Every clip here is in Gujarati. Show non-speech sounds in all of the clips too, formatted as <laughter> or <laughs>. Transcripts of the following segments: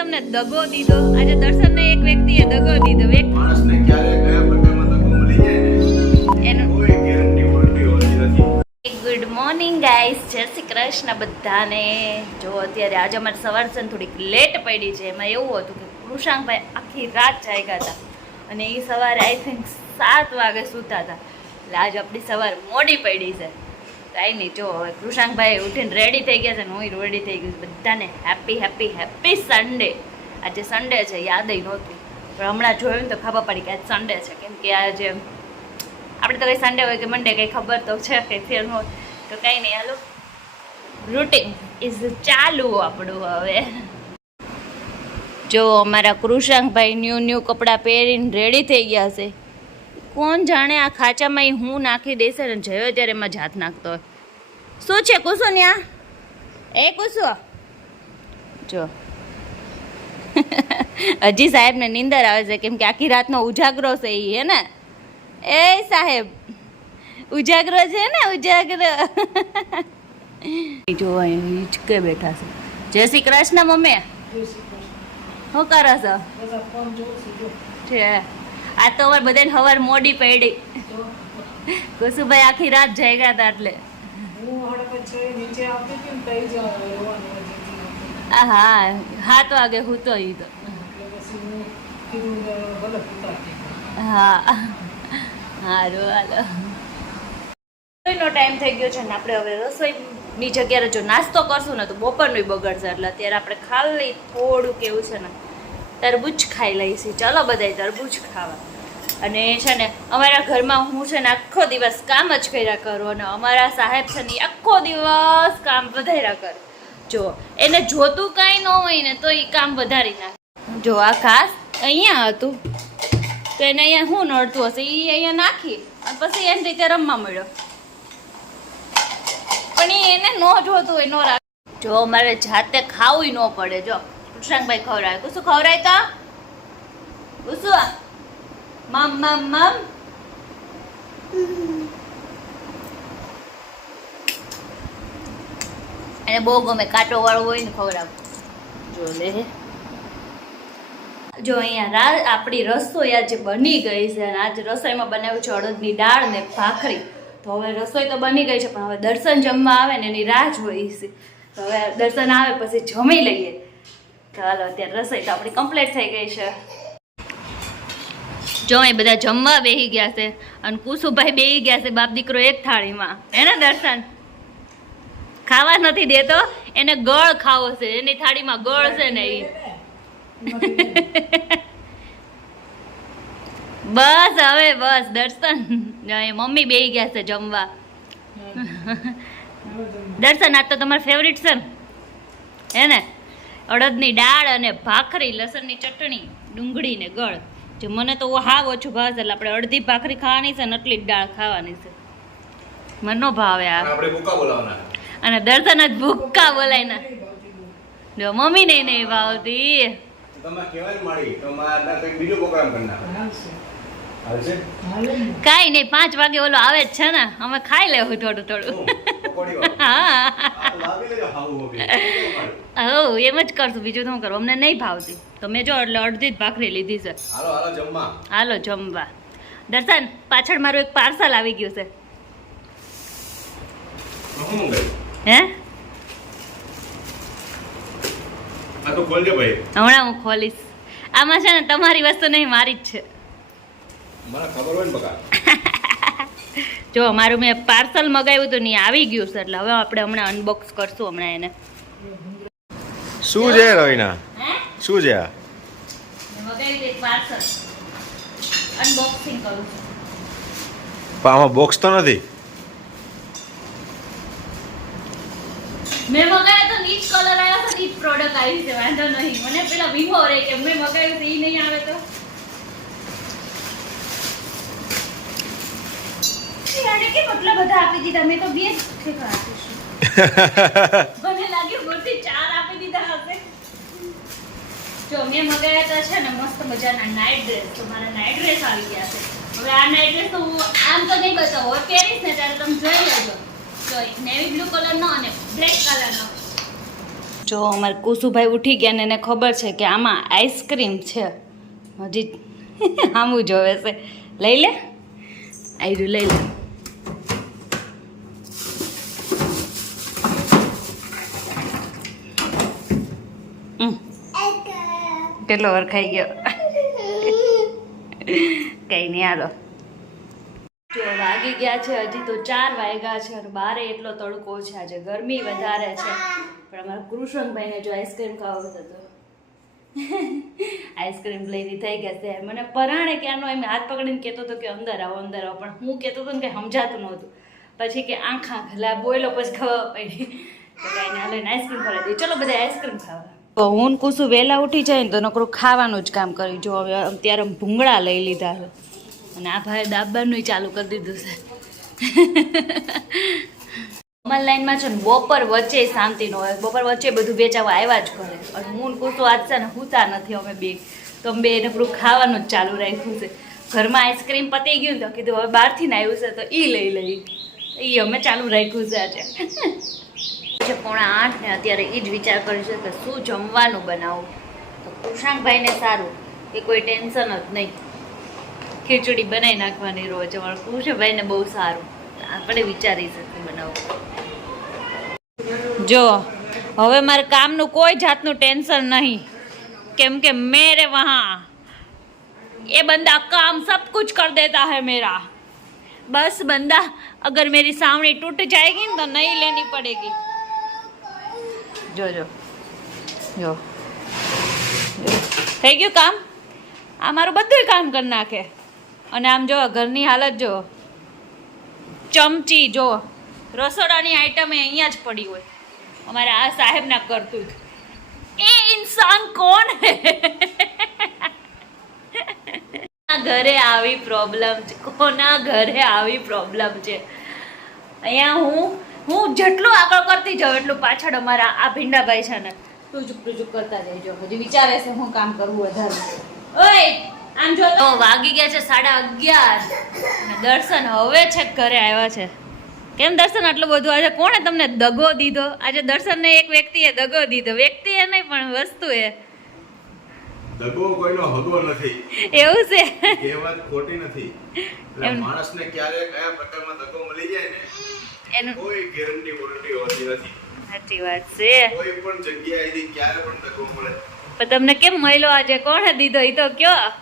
તમને દગો દીધો. આજે દર્શનને એક વ્યક્તિએ દગો દીધો. માણસને ક્યારે કયા પ્રકારમાં ધક્કો મળી જાય ને કોઈ ગેરંટી વોરંટી હોતી નથી. ગુડ મોર્નિંગ ગાઈસ જય શ્રી કૃષ્ણ બધાને. જો અત્યારે આજે અમારે સવાર છે થોડીક લેટ પડી છે. એમાં એવું હતું કે કૃષાંકભાઈ આખી રાત જાગ્યા હતા. અને એ સવારે આઈ થિંક સાત વાગે સૂતા હતા. એટલે આજે આપણી સવાર મોડી પડી છે. કાંઈ નહીં. જો, હવે કૃષાંકભાઈ ઉઠીને રેડી થઈ ગયા છે ને હું રેડી થઈ ગયું બધાને હેપી હેપી હેપી સન્ડે આજે સન્ડે છે, યાદય નહોતી. પણ હમણાં જોયું તો ખબર પડી કે આજ સન્ડે છે. કેમ કે આજે આપણે તો કંઈ સન્ડે હોય કે મંડે કંઈ ખબર તો છે કે ફેર હોય. તો કંઈ નહીં, હાલો. રૂટિન ઇઝ ચાલુ આપણું હવે. જો, અમારા કૃષાંકભાઈ ન્યૂ ન્યૂ કપડાં પહેરીને રેડી થઈ ગયા છે. કોણ જાણે આ ખાચામાં હું નાખી દેશે ને જયો ત્યારે એમાં જાત નાખતો હોય. શું છે કુસુ ન્યા એ કુસુ? જો. <laughs> હજી સાહેબને નીંદર આવે છે કેમ કે આખી રાતનો ઉજાગરો છે એ હે ને? એ સાહેબ ઉજાગરો છે ને ઉજાગરો. <laughs> જો હિચકે બેઠા છે. જય શ્રી કૃષ્ણ મમ્મી. શું કરો છો? છે. આ તો અમારે બધાને હવાર મોડી પડી. કુસુભાઈ આખી રાત જાગ્યા હતા એટલે. હા સાત વાગે હું તો ઈ તો. હા હારું હાલો. રસોઈનો ટાઈમ થઈ ગયો છે ને આપણે હવે રસોઈની જગ્યાએ જો નાસ્તો કરશું ને તો બપોરનું બગડશે એટલે અત્યારે આપણે ખાલી થોડુંક એવું છે ને તરબૂચ ખાઈ લઈશી ચાલો બધાય તરબૂચ ખાવા. અને છે ને, અમારા ઘરમાં હું છે ને આખો દિવસ કામ જ કર્યા કરું અને અમારા સાહેબ છે ને આખો દિવસ કામ વધાર્યા કર. જો, એને જોતું કાંઈ ન હોય ને તો એ કામ વધારી નાખે. જો, આ ખાસ અહીંયા હતું. તો એને અહીંયા શું નડતું હશે? એ અહીંયા નાખી અને પછી એની રીતે રમવા મળ્યો પણ એને ન જોતું હોય, ન રાખ જો અમારે જાતે ખાવું ન પડે, જો. કૃષ્ણભાઈ ખવડાવે કુસુ ખવડાય તો કુસુ મમ મમ મમ એને બહુ ગમે કાંટો વાળો હોય ને ખવડાવ જો લે જો અહીંયા આપણી રસોઈ આજે બની ગઈ છે અને આજે રસોઈમાં બનાવ્યું છે અડદની દાળ ને ભાખરી તો હવે રસોઈ તો બની ગઈ છે પણ હવે દર્શન જમવા આવે ને એની રાહ જોઈ છે. તો હવે દર્શન આવે પછી જમી લઈએ. ચાલો અત્યારે રસોઈ તો આપણી કમ્પ્લીટ થઈ ગઈ છે. જો એ બધા જમવા બેહી ગયા છે અને કુસુભાઈ બેહી ગયા છે બાપ દીકરો એક થાળીમાં. એને દર્શન? ખાવા નથી દેતો એને ગળ ખાવો છે. એની થાળીમાં ગળ છે ને એ <laughs> બસ હવે બસ દર્શન. મમ્મી બેહી ગયા છે જમવા. <laughs> દર્શન આ તો તમારું ફેવરિટ છે ને? હે ને? અડદની દાળ અને ભાખરી લસણની ચટણી ડુંગળી ને ગળ. જે મને તો હાવ ઓછું ભાવે છે એટલે આપણે અડધી ભાખરી ખાવાની છે ને એટલી જ દાળ ખાવાની છે. મને નો ભાવે આ. અને દર્શન જ ભૂક્કા બોલાય ના. જો મમ્મી ને નહીં ભાવતી. કઈ તમે કહેવાય ને માડી તો મારા કંઈક બીજો પ્રોગ્રામ કરી નાખો. હાલશે કાંઈ નહીં પાંચ વાગે ઓલો આવે જ છે ને. અમે ખાઈ લેવું થોડું થોડું? <laughs> હા. એમ જ કરશું. બીજું શું કરું? અમને નહીં ભાવતી. તો મેં જો એટલે અડધી જ ભાખરી લીધી છે. હાલો હાલો જમવા. હાલો જમવા. દર્શન પાછળ મારું એક પાર્સલ આવી ગયું છે? હે આ તો ખોલજે ભાઈ. હમણાં હું ખોલીશ. આમાં છે ને તમારી વસ્તુ નહીં મારી જ છે. મને ખબર હોય ને બકા. જો મારું મેં પાર્સલ મગાવ્યું હતું ને આવી ગયું છે એટલે હવે આપણે હમણાં અનબોક્સ કરશું હમણાં એને. શું છે રવિના? શું છે આ? આમાં બોક્સ તો નથી? મેં મગાવ્યો તો નીચ કલર આવ્યો છે નીચ પ્રોડક્ટ આવી છે વાંધો નહીં. મને પેલા વિવો રે કે મેં મગાવ્યું છે એ નહીં આવે તો એ આને કેમ આટલા બધા આપી દીધા? મેં તો બે ઠેકા આપીશું <laughs> મને લાગ્યું મોટી ચાર આપી દીધા હશે. જો મેં મગાવ્યા તા છે ને મસ્ત મજાના નાઈટ ડ્રેસ તો મારા નાઈટ ડ્રેસ આવી ગયા છે. હવે આ નાઈટ ડ્રેસ તો હું આમ તો નહીં બતાવું. હવે પહેરીશ ને ત્યારે તમે જોઈ લેજો. જો એક નેવી બ્લુ કલરનો અને બ્લેક કલરનો જો અમારે કુસુભાઈ ઉઠી ગયા ને એને ખબર છે કે આમાં આઈસ્ક્રીમ છે. હજી <laughs> આમું જોવે છે. લઈ લે. આયરું લઈ લે હમ. કેટલો વરખાઈ ગયો. કઈ નહીં હાલો. જો, વાગી ગયા છે, હજી તો ચાર વાગ્યા છે અને બારે એટલો તડકો છે. આજે ગરમી વધારે છે. પણ અમારા કૃષ્ણભાઈને જો આઈસ્ક્રીમ ખાવો હતો. આઈસ્ક્રીમ લઈને થઈ ગયા છે. મને પરાણે ક્યાંનો એમ હાથ પકડીને કહેતો હતો કે અંદર આવો અંદર આવો. પણ હું કહેતો હતો ને કે સમજાતું નહોતું. પછી કે આંખ લા બોયલો પછી ખબર પડી. તો કાંઈ ના, લઈને આઈસ્ક્રીમ ખવડાવી દઈએ ચલો બધા આઈસ્ક્રીમ ખાવા. હું કુસુ વહેલા ઉઠી જાય ને તો નકરું ખાવાનું જ કામ કરી. જો હવે અત્યારે ભૂંગળા લઈ લીધા છે. અને આ ભાઈ દાબવાનું ચાલુ કરી દીધું છે. <laughs> અમારી લાઈનમાં છે ને બપોર વચ્ચે શાંતિ ન હોય. બપોર વચ્ચે બધું વેચાવા આવ્યા જ કરે અને હું કુસુ આજ છે ને હુતા નથી અમે બે. તો અમે બે નકરું ખાવાનું જ ચાલુ રાખ્યું છે. ઘરમાં આઈસ્ક્રીમ પતી ગયું તો કીધું હવે બહારથી ને આવ્યું છે તો એ લઈ લઈ એ અમે ચાલુ રાખ્યું છે આજે. <laughs> છે પોણા આઠ ને અત્યારે એ જ વિચાર કર્યું છે કે શું જમવાનું બનાવું તો કુશાંકભાઈને સારું કે કોઈ ટેન્શન જ નહીં ખીચડી બનાવી નાખવાની રોજ અમારું કુશાભાઈને બહુ સારું આપણે વિચારી શકીએ બનાવું જો હવે મારે કામનું કોઈ જાતનું ટેન્શન નહીં કેમ કે મેરે વહાં ये बंदा काम सब कुछ कर देता है मेरा बस बंदा अगर मेरी सामने टूट जाएगी ना तो नहीं लेनी पड़ेगी જો જો. થઈ ગયું કામ? આ મારું બધું કામ કરી નાખે. અને આમ જો, ઘરની હાલત જો. ચમચી, જો. રસોડાની આઈટમ અહીંયા જ પડી હોય. અમારે આ સાહેબના કરતું એ ઇન્સાન કોણ? ઘરે આવી પ્રોબ્લેમ છે? કોના ઘરે આવી પ્રોબ્લેમ છે? અહીંયા હું હું જેટલું આગળ કરતી જાઉં એટલું પાછળ અમારા આ ભીંડાભાઈ છે ને. ટુચુક ટુચુક કરતા જઈજો હજી વિચારે છે હું કામ કરવું વધારે. ઓય આમ જો તો વાગી ગયા છે સાડા અગિયાર. અને દર્શન હવે છે ઘરે આવ્યા છે. કેમ દર્શન આટલું બધું? આજે કોણે તમને દગો દીધો? આજે દર્શનને એક વ્યક્તિએ દગો દીધો. વ્યક્તિએ નહીં પણ વસ્તુએ. દગો કોઈનો હગો નથી. એવું છે. એ વાત ખોટી નથી. માણસને ક્યારે કયા પ્રકારમાં દગો મળી જાય ને એનું કોઈ ગેરંટી વોરંટી હોતી નથી. સાચી વાત છે. કોઈ પણ જગ્યાએથી ક્યારે પણ દગો મળે. પણ તમને કેમ મળ્યો આજે? કોણે દીધો? ઈ તો કયો?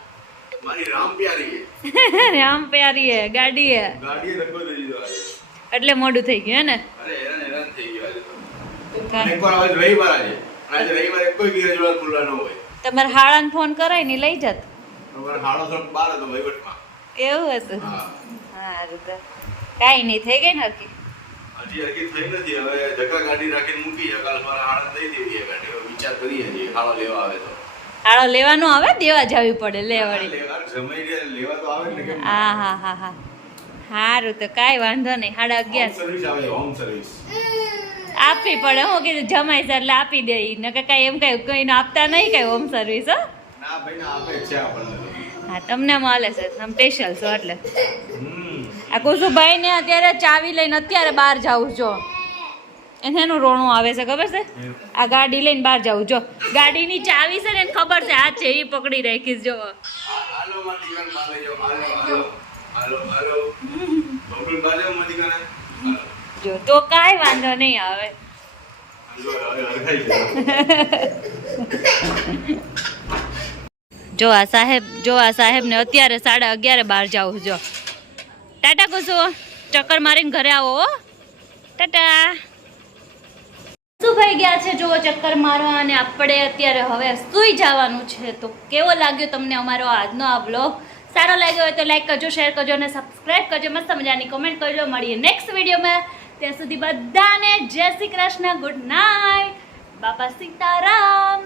મારી રામ પ્યારી <laughs> રામ પ્યારી હે ગાડી હે ગાડીએ દગો દઈ દીધો આજે. એટલે મોડું થઈ ગયું હે ને? અરે હેરાન હેરાન થઈ ગયો આજે તો. અને આજે રવિવાર આજે. આજે રવિવારે કોઈ ગેરેજ વાળા ખુલ્લા ન હોય. તમારે હાળાને ફોન કરાય ને લઈ જાત. હતો વહીવટમાં. એવું હતું હા. સારું કાંઈ નહીં થઈ ગઈ ને હરખી? હજી હરકી થઈ નથી. હવે ધક્કા ગાડી રાખીને મૂકી છે કાલ મારા હાડા દઈ દેવી છે ગાડી વિચાર કરીએ હજી. હાડો લેવા આવે તો. હાળો લેવાનો આવે? દેવા જવી પડે. લે વળી. લેવા તો આવે ને હા હા હા હા. સારું તો કાંઈ વાંધો નહીં. સાડા અગિયાર. હોમ સર્વિસ આપવી પડે. હું કીધું જમાઈ છે એટલે આપી દે. ને કે કાંઈ એમ કાંઈ કોઈને આપતા નહીં કાંઈ હોમ સર્વિસ હો. ના ભાઈ ના આપે છે આપણને હા તમને મળે છે. તમે સ્પેશિયલ છો એટલે. આ કુસુભાઈ ને અત્યારે ચાવી લઈને અત્યારે બહાર જાઉં જો. એને એનું રોણું આવે છે ખબર છે? આ ગાડી લઈને બહાર જાઉં જો. ગાડીની ચાવી છે ને એને ખબર છે આ છે એ પકડી રાખીશ જો. જો તો કાંઈ વાંધો નહીં આવે. જો આ સાહેબ જો આ સાહેબને અત્યારે સાડા અગિયારે બહાર જાઉં જો. ટાટા કુસુ, ચક્કર મારીને ઘરે આવો ટાટા. શું ભાઈ ગયા છે જો ચક્કર મારવા અને આપણે અત્યારે હવે સૂઈ જવાનું છે. તો કેવો લાગ્યો તમને અમારો આજનો આ બ્લોગ સારો લાગ્યો હોય તો લાઈક કરજો શેર કરજો અને સબસ્ક્રાઈબ કરજો. મસ્ત મજાની કમેન્ટ કરજો. મળીએ નેક્સ્ટ વિડીયોમાં ત્યાં સુધી બધાને જય શ્રી કૃષ્ણ ગુડ નાઇટ બાપા સીતારામ.